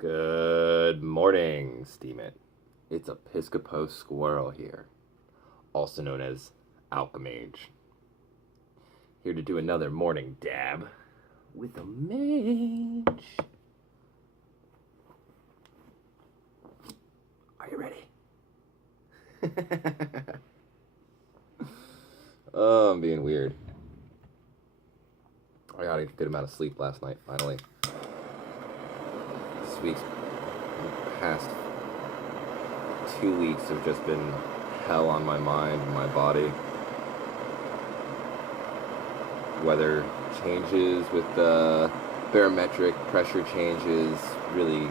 Good morning, Steam It. It's Episcopo Squirrel here, also known as Mage. Here to do another morning dab with a mage. Are you ready? Oh, I'm being weird. I got a good amount of sleep last night, finally. This week's past 2 weeks have just been hell on my mind and my body. Weather changes with the barometric pressure changes really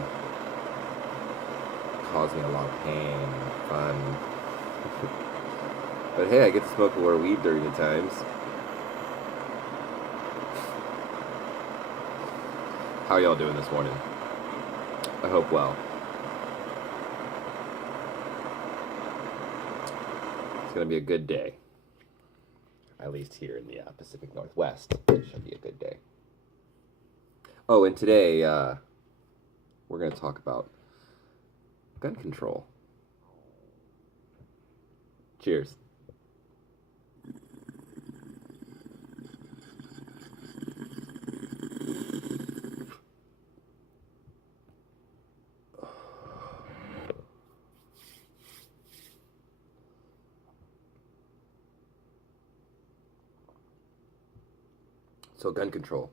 cause me a lot of pain and fun. But hey, I get to smoke more weed during the times. How y'all doing this morning? I hope well. It's going to be a good day. At least here in the Pacific Northwest, it should be a good day. Oh, and today we're going to talk about gun control. Cheers. So, gun control.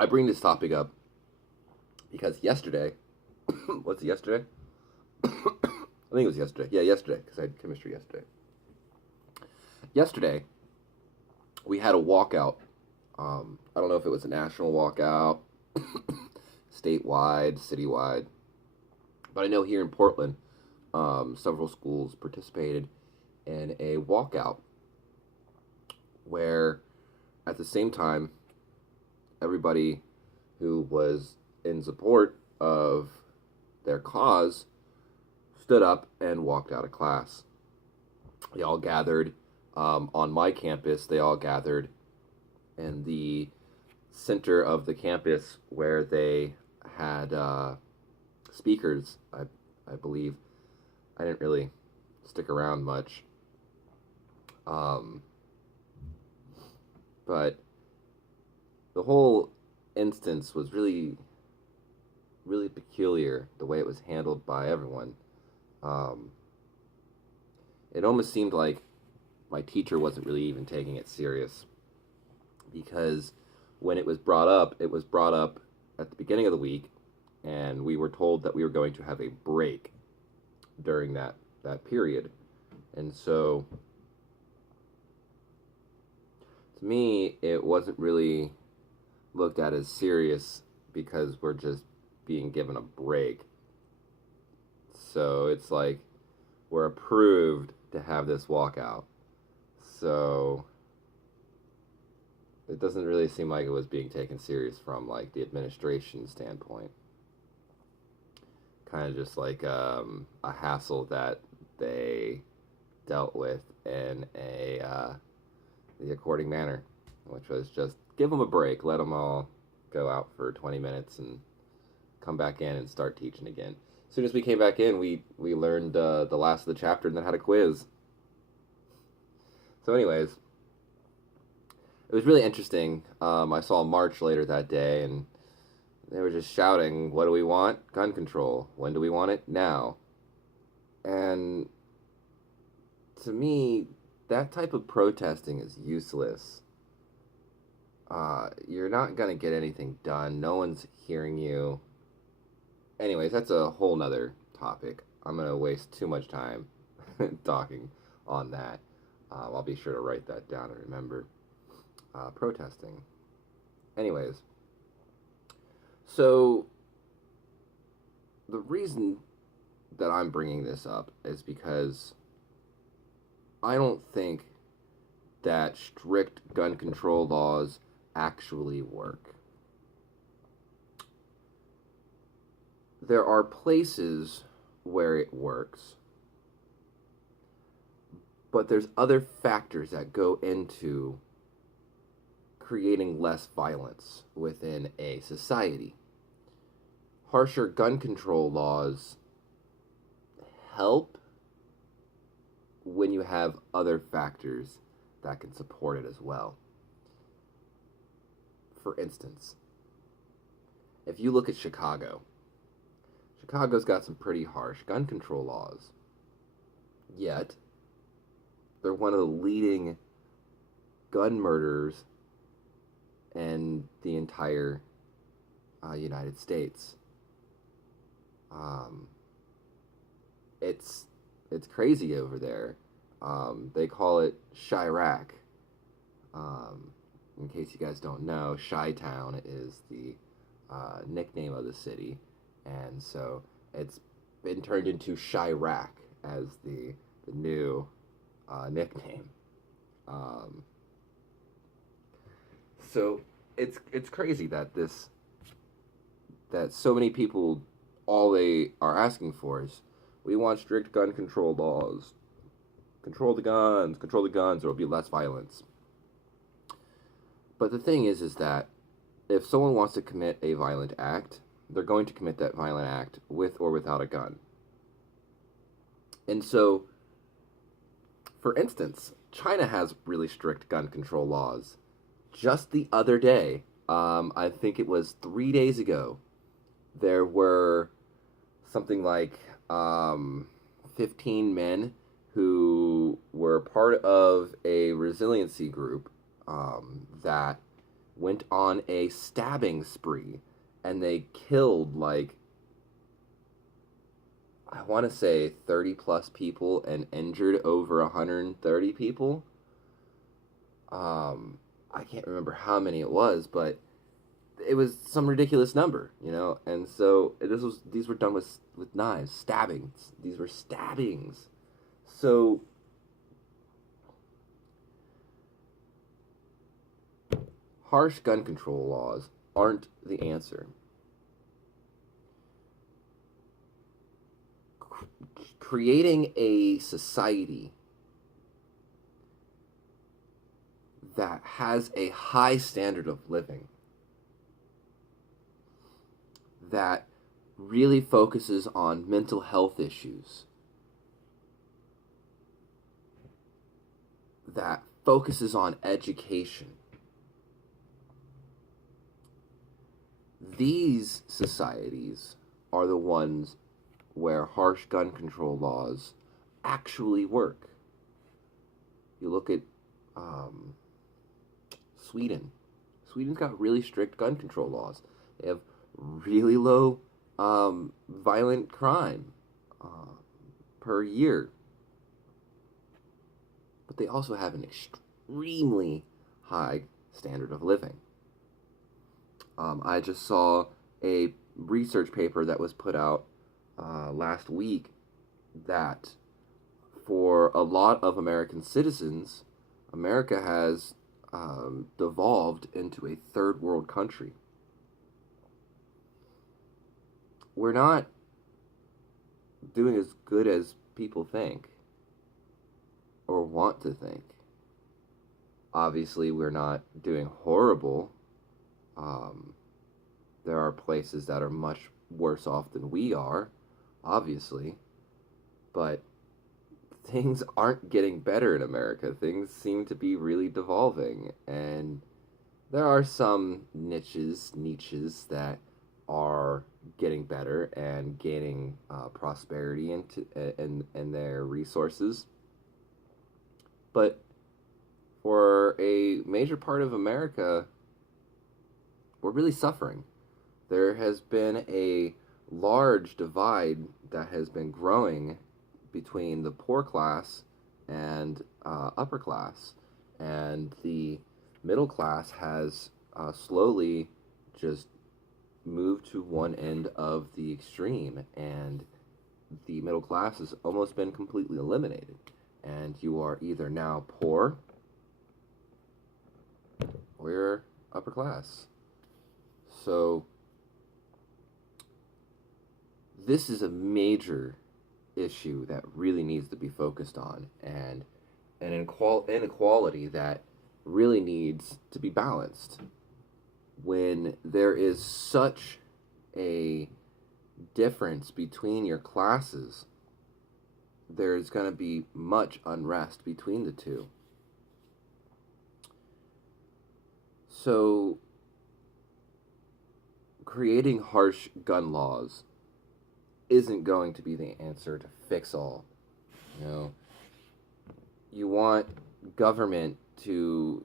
I bring this topic up because yesterday, what's it, yesterday? I think it was yesterday. Yeah, yesterday, because I had chemistry yesterday. Yesterday, we had a walkout. I don't know if it was a national walkout, statewide, citywide, but I know here in Portland, several schools participated in a walkout where at the same time everybody who was in support of their cause stood up and walked out of class. They all gathered on my campus. They all gathered in the center of the campus where they had speakers, I believe. I didn't really stick around much. But the whole instance was really, really peculiar, the way it was handled by everyone. It almost seemed like my teacher wasn't really even taking it serious, because when it was brought up at the beginning of the week, and we were told that we were going to have a break during that period. And so, to me, it wasn't really looked at as serious because we're just being given a break. So it's like we're approved to have this walkout. So it doesn't really seem like it was being taken serious from like the administration standpoint. Kind of just like a hassle that they dealt with in the according manner, which was just give them a break, let them all go out for 20 minutes and come back in and start teaching again. As soon as we came back in, we learned the last of the chapter and then had a quiz. So anyways, it was really interesting. I saw a march later that day, and they were just shouting, what do we want? Gun control. When do we want it? Now. And to me, that type of protesting is useless. You're not going to get anything done. No one's hearing you. Anyways, that's a whole nother topic. I'm going to waste too much time talking on that. I'll be sure to write that down and remember. Protesting. Anyways. So, the reason that I'm bringing this up is because I don't think that strict gun control laws actually work. There are places where it works, but there's other factors that go into creating less violence within a society. Harsher gun control laws help when you have other factors that can support it as well. For instance, if you look at Chicago's got some pretty harsh gun control laws. Yet, they're one of the leading gun murderers in the entire United States. It's crazy over there. They call it Chirac. In case you guys don't know, Chi-Town is the nickname of the city, and so it's been turned into Chirac as the new nickname. So it's crazy that so many people, all they are asking for is, we want strict gun control laws. Control the guns, there will be less violence. But the thing is that if someone wants to commit a violent act, they're going to commit that violent act with or without a gun. And so, for instance, China has really strict gun control laws. Just the other day, I think it was 3 days ago, there were something like 15 men who were part of a resiliency group that went on a stabbing spree, and they killed, like, I want to say 30 plus people and injured over 130 people. I can't remember how many it was, but it was some ridiculous number, and so these were done with knives, stabbings. These were stabbings. So harsh gun control laws aren't the answer. Creating a society that has a high standard of living, that really focuses on mental health issues, that focuses on education. These societies are the ones where harsh gun control laws actually work. You look at Sweden. Sweden's got really strict gun control laws. They have really low violent crime per year. But they also have an extremely high standard of living. I just saw a research paper that was put out last week that for a lot of American citizens, America has devolved into a third world country. We're not doing as good as people think or want to think. Obviously, we're not doing horrible. There are places that are much worse off than we are, obviously, but things aren't getting better in America. Things seem to be really devolving, and there are some niches that are getting better and gaining prosperity in their resources. But for a major part of America, we're really suffering. There has been a large divide that has been growing between the poor class and upper class, and the middle class has slowly just moved to one end of the extreme, and the middle class has almost been completely eliminated, and you are either now poor or you're upper class. So this is a major issue that really needs to be focused on, and an inequality that really needs to be balanced. When there is such a difference between your classes, there's going to be much unrest between the two. So, creating harsh gun laws isn't going to be the answer to fix all. You know, you want government to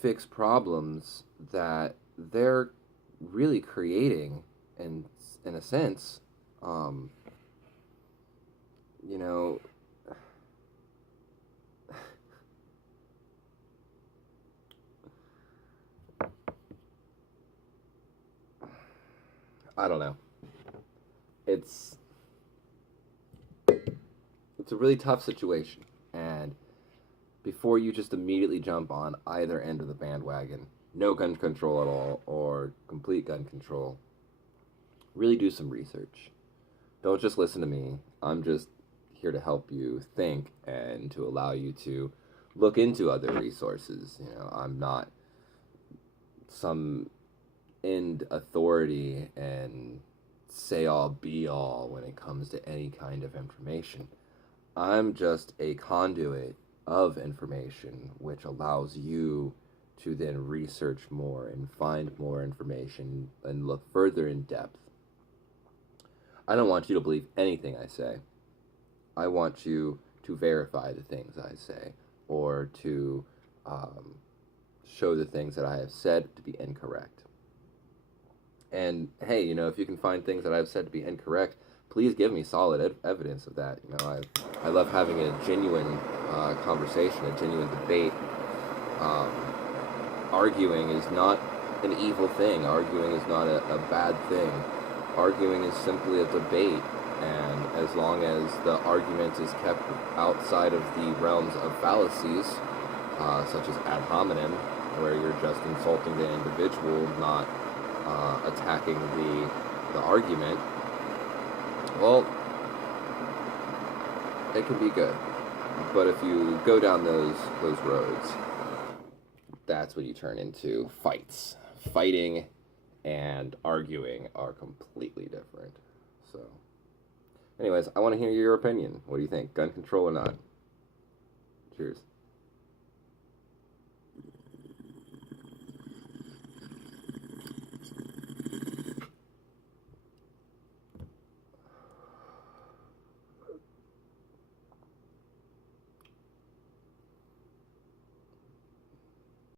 fix problems that they're really creating, and in a sense, um, you know, I don't know. It's it's a really tough situation, and before you just immediately jump on either end of the bandwagon, no gun control at all or complete gun control, really do some research. Don't just listen to me. I'm just here to help you think and to allow you to look into other resources. You know, I'm not some end authority and say all be all when it comes to any kind of information. I'm just a conduit of information which allows you to then research more and find more information and look further in depth. I don't want you to believe anything I say. I want you to verify the things I say or to show the things that I have said to be incorrect. And hey, you know, if you can find things that I've said to be incorrect, please give me solid evidence of that. You know, I love having a genuine conversation, a genuine debate. Um, Arguing is not an evil thing. Arguing is not a bad thing. Arguing is simply a debate, and as long as the argument is kept outside of the realms of fallacies, such as ad hominem, where you're just insulting the individual, not attacking the argument, well, it can be good. But if you go down those roads, that's when you turn into fights. Fighting and arguing are completely different. So, anyways, I want to hear your opinion. What do you think? Gun control or not? Cheers.